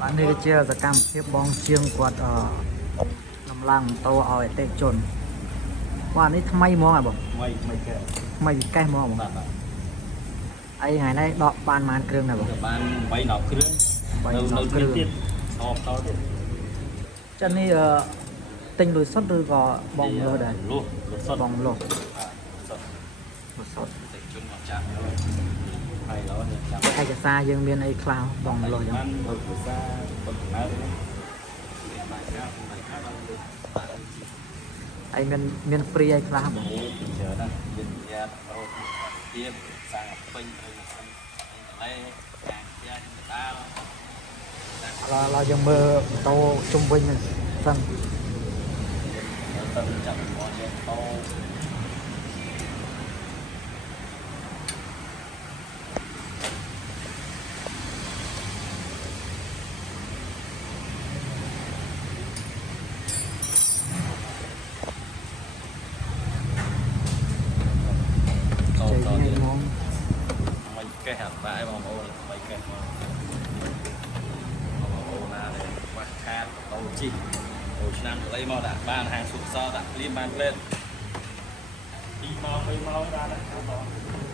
bạn đi chia ra cam tiếp bong chiêng quạt nằm lăng tàu ở tệ trồn quaនេះថ្មីហ្មងហ៎បងថ្មីកេះហ្មងបងអីថ្ងៃនេះដកបានប៉ុន្មានគ្រឿងដែរបងបាន3 10គ្រឿងនៅគ្រឿងទៀតអបតទៀតចានេះទិញលុយសុទ្ធឬក៏បងលុយដែរលុះសុទ្ធបងលុយសុទ្ធតិចជនមកចាំហើយឡើយចាំឯកសារយើងមានអីខ្លះបងលុយចឹងបានឯកសារប៉ុណ្ណាទេបាយកាប់អីមានព្រីអីខ្លះបងច្រើនណាស់មានយ៉ាតអូទៀតសាំងពេញទៅសិនតែខាងយ៉ាដាល់ឡើយយើងមើលម៉ូតូជុំវិញសិនទៅចាប់មកយើងតោកេះអាបាយបងប្អូនបាយកេះមកបងប្អូនណាដែលខ្វះខាតអូជីអូឆ្នាំស្អីមកដាក់បានហាងសុខសដាក់ព្រៀមបានផ្លេត2 ម៉ោង 3 ម៉ោងបានហើយ